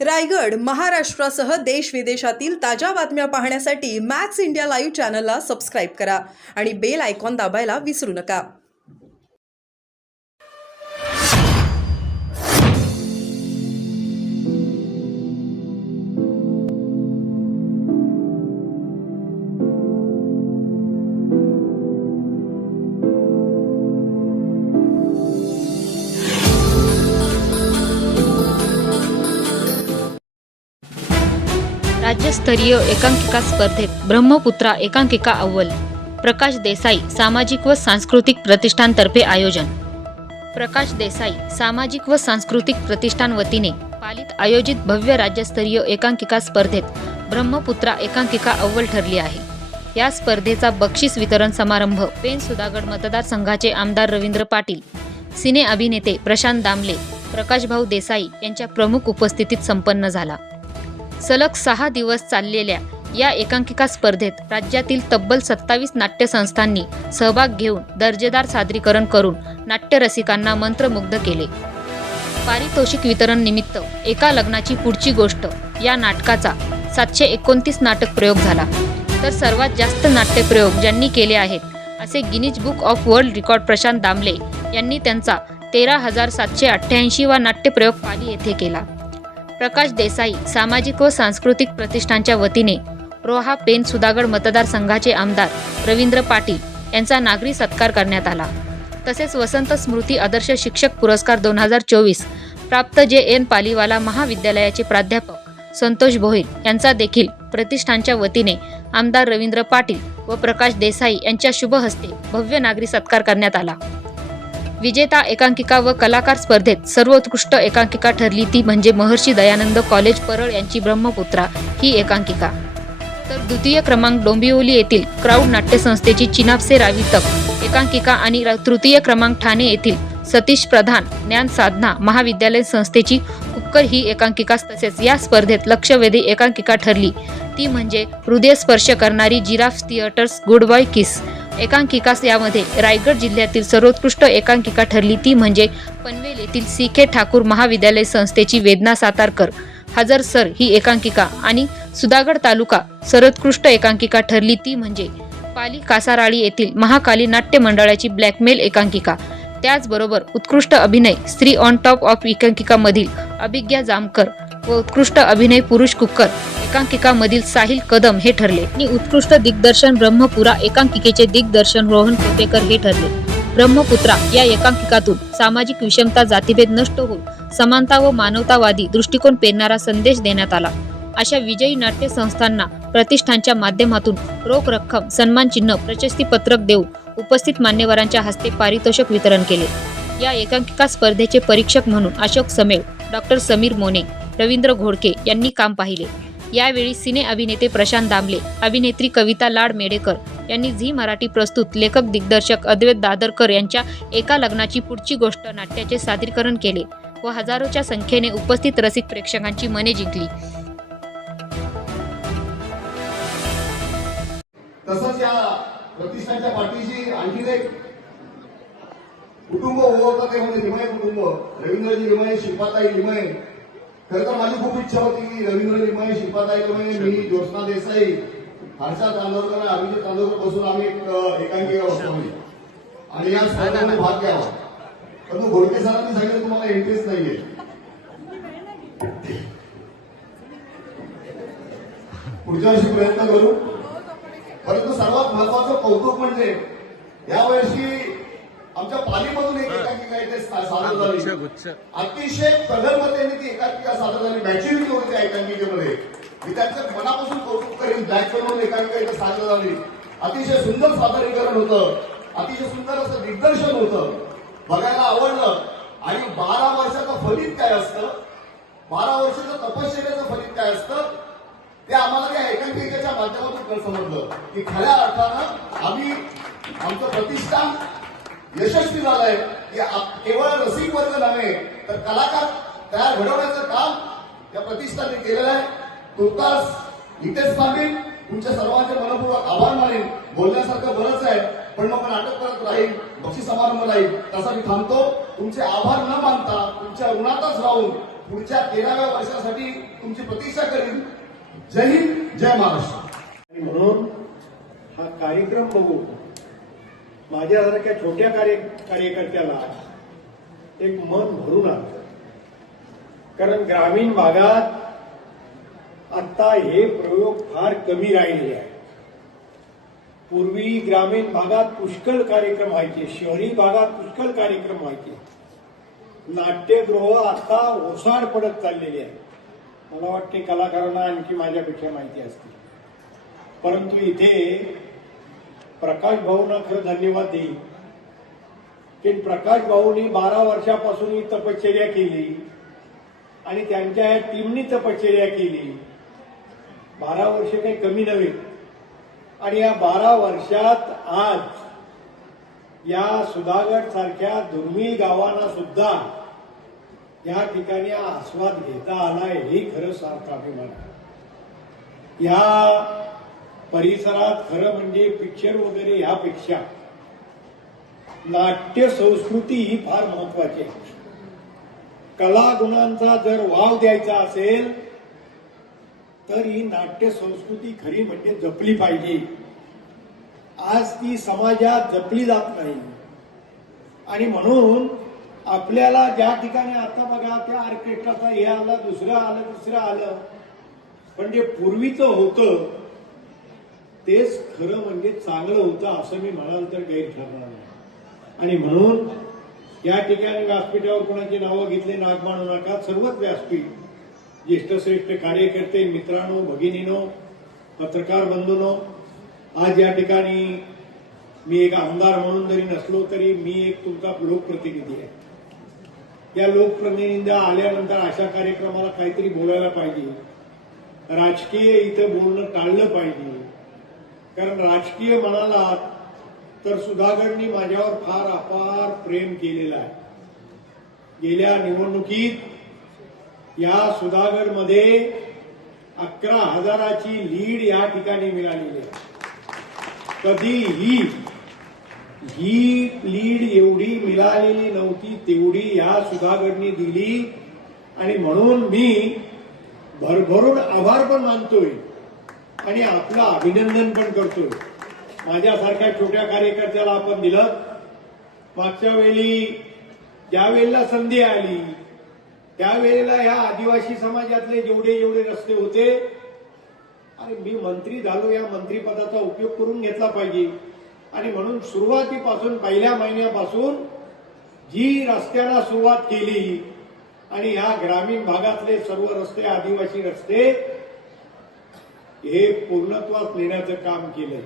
रायगड, महाराष्ट्रासह देश विदेशातील ताज्या बातम्या पाहण्यासाठी मॅक्स इंडिया लाईव्ह चॅनलला सबस्क्राईब करा आणि बेल आयकॉन दाबायला विसरू नका. राज्यस्तरीय एकांकिका स्पर्धेत ब्रह्मपुत्रा एकांकिका अव्वल. प्रकाश देसाई सामाजिक व सांस्कृतिक प्रतिष्ठानतर्फे आयोजन. प्रकाश देसाई सामाजिक व सांस्कृतिक प्रतिष्ठान वतीने पालित आयोजित भव्य राज्यस्तरीय एकांकिका स्पर्धेत ब्रह्मपुत्रा एकांकिका अव्वल ठरली आहे. या स्पर्धेचा बक्षीस वितरण समारंभ पेण सुधागड मतदारसंघाचे आमदार रवींद्र पाटील, सिने अभिनेते प्रशांत दामले, प्रकाशभाऊ देसाई यांच्या प्रमुख उपस्थितीत संपन्न झाला. सलग 6 दिवस चाललेल्या या एकांकिका स्पर्धेत राज्यातील तब्बल 27 नाट्यसंस्थांनी सहभाग घेऊन दर्जेदार सादरीकरण करून नाट्यरसिकांना मंत्रमुग्ध केले. पारितोषिक वितरण निमित्त एका लग्नाची पुढची गोष्ट या नाटकाचा 729 नाटक प्रयोग झाला. तर सर्वात जास्त नाट्यप्रयोग ज्यांनी केले आहेत असे Guinness book of world record Prashant Damle यांनी त्यांचा 13,788 वा नाट्यप्रयोग पाली येथे केला. प्रकाश देसाई सामाजिक व सांस्कृतिक प्रतिष्ठानच्या वतीने रोहा पेण सुधागड मतदारसंघाचे आमदार रवींद्र पाटील यांचा नागरी सत्कार करण्यात आला. तसेच वसंत स्मृती आदर्श शिक्षक पुरस्कार 2024 प्राप्त JN पालीवाला महाविद्यालयाचे प्राध्यापक संतोष भोईर यांचा देखील प्रतिष्ठानच्या वतीने आमदार रवींद्र पाटील व प्रकाश देसाई यांच्या शुभ हस्ते भव्य नागरी सत्कार करण्यात आला. विजेता एकांकिका व कलाकार स्पर्धेत सर्वोत्कृष्ट एकांकिका ठरली ती म्हणजे महर्षी दयानंद कॉलेज परळ यांची ब्रह्मपुत्रा ही एकांकिका. तर द्वितीय क्रमांक डोंबिवली येथील क्राऊड नाट्यसंस्थेची चिनापसे रावितक एकांकिका आणि तृतीय क्रमांक ठाणे येथील सतीश प्रधान ज्ञान साधना महाविद्यालय संस्थेची कुक्कर ही एकांकिका. तसेच या स्पर्धेत लक्षवेधी एकांकिका ठरली ती म्हणजे हृदयस्पर्श करणारी जिराफ थिएटर्स गुड बॉय किस एकांकिका. यामध्ये रायगड जिल्ह्यातील सर्वोत्कृष्ट एकांकिका ठरली ती म्हणजे पनवेल येथील CK ठाकूर महाविद्यालय संस्थेची वेदना सातारकर हजर सर ही एकांकिका. आणि सुधागड तालुका सर्वोत्कृष्ट एकांकिका ठरली ती म्हणजे पाली कासाराळी येथील महाकाली नाट्य मंडळाची ब्लॅकमेल एकांकिका. त्याचबरोबर उत्कृष्ट अभिनय स्त्री ऑन टॉप ऑफ एकांकिका मधील अभिज्ञा जामकर व उत्कृष्ट अभिनय पुरुष कुकर एकांकिका मधील साहिल कदम हे ठरले. आणि उत्कृष्ट दिग्दर्शन ब्रह्मपुरा एकांकिकेचे दिग्दर्शन रोहन कोटेकर हे ठरले. ब्रह्मपुत्रा या एकांकिकातून सामाजिक विषमता जातीभेद नष्ट होऊन समानता व मानवतावादी दृष्टिकोन पेरणारा संदेश देण्यात आला. अशा विजयी नाट्य संस्थांना प्रतिष्ठानच्या माध्यमातून रोख रक्कम सन्मानचिन्ह प्रशस्ती पत्रक देऊन उपस्थित मान्यवरांच्या हस्ते पारितोषिक वितरण केले. या एकांकिका स्पर्धेचे परीक्षक म्हणून अशोक समेळ, डॉ. समीर मोने, रवींद्र घोडके यांनी काम पाहिले. यावेळी सिने अभिनेते प्रशांत दामले, अभिनेत्री कविता लाड मेडेकर यांनी झी मराठी प्रस्तुत लेखक दिग्दर्शक अद्वैत दादरकर यांच्या एका लग्नाची पुढची गोष्ट नाट्याचे सादरीकरण केले व हजारोच्या संख्येने उपस्थित रसिक प्रेक्षकांची मने जिंकली. तसंच या प्रतिष्ठानच्या पाठीशी आणखी एक कुटुंब उभं होतं ते म्हणजे लिमये कुटुंब. रवींद्रजी लिमये, शिल्पाताई लिमये. खरं तर माझी खूप इच्छा होती की रवींद्र लिमये, शिल्पाताई लिमये, मी, ज्योत्स्ना देसाई, हर्षा चांदोरकर, अभिजित चांदोरकर बसून आम्ही एक एकांकिका बसवली आणि या स्पर्धेमध्ये भाग घ्यावा. परंतु घोडके सरांनी सांगितलं तुम्हाला इंटरेस्ट नाहीये. पुढच्या वर्षी प्रयत्न करू. परंतु सर्वात महत्वाचं कौतुक म्हणजे यावर्षी आमच्या पालीमधून एक एकांकिका इथे सादर झाली. अतिशय प्रगल्भतेने ती एकांकिका सादर झाली. मॅच्युरिटी होती त्या एकांकिकेमध्ये. मी त्यांचं मनापासून कौतुक करीन. ब्लॅकमेलवरून एकांकिका इथे सादर झाली. अतिशय सुंदर सादरीकरण होतं. अतिशय सुंदर असं दिग्दर्शन होतं. बघायला आवडलं. आणि 12 वर्षाचं फलित काय असतं, 12 वर्षाचं तपश्चर्याचं फलित काय असतं ते आम्हाला त्या एकांकिकेच्या माध्यमातून समजलं की खऱ्या अर्थानं आम्ही आमचं प्रतिष्ठान यशस्वी झालंय. की केवळ रसिक वर्ग नव्हे तर कलाकार तयार घडवण्याचं काम या प्रतिष्ठानने केलेलं आहे. तुर्तास इथेच थांबेन. तुमच्या सर्वांचे मनपूर्वक आभार मानेन. बोलण्यासारखं बरंच आहे पण मग नाटक करत राहील, बक्षीस समारंभ राहील, तसा मी थांबतो. तुमचे आभार न मानता तुमच्या ऋणातच राहून पुढच्या 13व्या वर्षासाठी प्रतीक्षा करीन. जय हिंद, जय महाराष्ट्र. आणि म्हणून हा कार्यक्रम बघून माझ्यासारख्या छोट्या कार्यकर्त्याला एक मन भरून आलं. कारण ग्रामीण भागात आता हे प्रयोग फार कमी राहिले आहेत. पूर्वी ग्रामीण भागात पुष्कळ कार्यक्रम व्हायचे, शहरी भागात पुष्कळ कार्यक्रम व्हायचे. नाट्यगृह आता ओसाड पडत चाललेली आहे. मला वाटते कलाकारांना आणखी माझ्यापेक्षा माहिती असते. परंतु इथे प्रकाश भाऊंना खरं धन्यवाद देईल की प्रकाश भाऊंनी 12 वर्षापासून ही तपश्चर्या केली आणि त्यांच्या या टीमनी तपश्चर्या केली. 12 वर्ष काही कमी नव्हे. आणि या 12 वर्षात आज या सुधागड सारख्या दुर्मिळ गावांना सुद्धा या ठिकाणी आस्वाद घेता आलाय हे खरं सार्थ अभिमान. या परिसरात खरं म्हणजे पिक्चर वगैरे यापेक्षा नाट्य संस्कृती ही फार महत्वाची आहे. कलागुणांचा जर वाव द्यायचा असेल तर ही नाट्य संस्कृती खरी म्हणजे जपली पाहिजे. आज ती समाजात जपली जात नाही. आणि म्हणून आपल्याला ज्या ठिकाणी आता बघा त्या ऑर्केस्ट्राचा हे आलं, दुसरं आलं, तिसरं आलं, पण जे पूर्वीचं होतं तेच खरं म्हणजे चांगलं होतं असं मी म्हणाल तर गैर ठरणार नाही. आणि म्हणून या ठिकाणी व्यासपीठावर कोणाची नावं घेतली नाग मानू नका. सर्वच व्यासपीठ ज्येष्ठ श्रेष्ठ कार्यकर्ते, मित्रांनो, भगिनीनो, पत्रकार बंधूंनो, आज या ठिकाणी मी एक आमदार म्हणून जरी नसलो तरी मी एक तुमचा लोकप्रतिनिधी आहे. या लोकप्रतिनिधी आल्यानंतर अशा कार्यक्रमाला काहीतरी बोलायला पाहिजे. राजकीय इथं बोलणं टाळलं पाहिजे. कारण राजकीय म्हणाला तर सुधागडनी माझ्यावर फार अपार प्रेम केलेलं आहे. गेल्या निवडणुकीत या सुधागडमध्ये 11,000ची लीड या ठिकाणी मिळालेली आहे. कधीही ही लीड एवढी मिळालेली नव्हती तेवढी या सुधागडनी दिली. आणि म्हणून मी भरभरून आभार पण मानतोय आणि आपलं अभिनंदन पण करतोय. माझ्यासारख्या छोट्या कार्यकर्त्याला आपण दिलं. मागच्या वेळी ज्या वेळेला संधी आली त्यावेळेला ह्या आदिवासी समाजातले जेवढे जेवढे रस्ते होते, आणि मी मंत्री झालो, या मंत्रीपदाचा उपयोग करून घेतला पाहिजे. आणि म्हणून सुरुवातीपासून पहिल्या महिन्यापासून जी रस्त्याला सुरुवात केली आणि ह्या ग्रामीण भागातले सर्व रस्ते, आदिवासी रस्ते हे पूर्णत्वास नेण्याचं काम केलंय.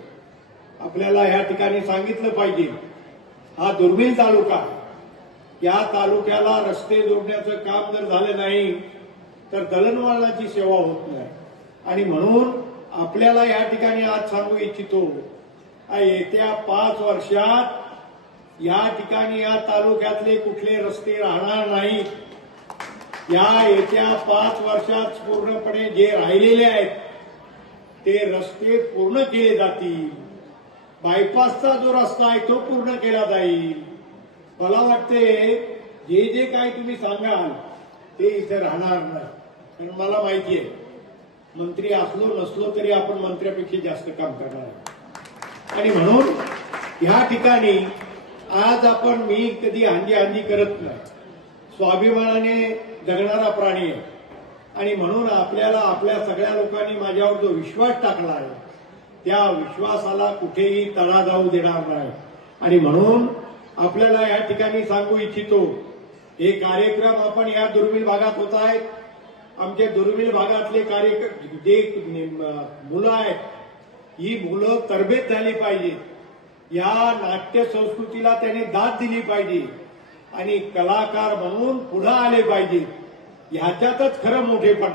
आपल्याला या ठिकाणी सांगितलं पाहिजे, हा दुर्मिळ तालुका, या तालुक्याला रस्ते जोडण्याचं काम जर झालं नाही तर दळणवळणाची सेवा होत नाही. आणि म्हणून आपल्याला या ठिकाणी आज सांगू इच्छितो, येत्या 5 वर्षात या ठिकाणी या तालुक्यातले कुठले रस्ते राहणार नाहीत. या येत्या 5 वर्षात पूर्णपणे जे राहिलेले आहेत ते रस्ते पूर्ण केले जातील. बायपासचा जो रस्ता आहे तो पूर्ण केला जाईल. मला वाटते जे जे काही तुम्ही सांगाल ते इथे राहणार नाही. कारण मला माहिती आहे मंत्री असलो नसलो तरी आपण मंत्र्यापेक्षा जास्त काम करणार आहे. आणि म्हणून ह्या ठिकाणी आज आपण, मी कधी हांजी करत नाही, स्वाभिमानाने जगणारा प्राणी आहे. आणि म्हणून आपल्याला आपल्या सगळ्या लोकांनी माझ्यावर जो विश्वास टाकला आहे त्या विश्वासाला कुठेही तडा जाऊ देणार नाही. आणि म्हणून आपल्याला या ठिकाणी सांगू इच्छितो, हे कार्यक्रम आपण या दुर्मिळ भागात होत आहेत. आमचे दुर्मिळ भागातले जे मुलं आहेत, ही मुलं तरबेज झाली पाहिजेत. या नाट्य संस्कृतीला त्याने दाद दिली पाहिजे आणि कलाकार म्हणून पुढे आले पाहिजेत. ह्याच्यातच खरं मोठेपण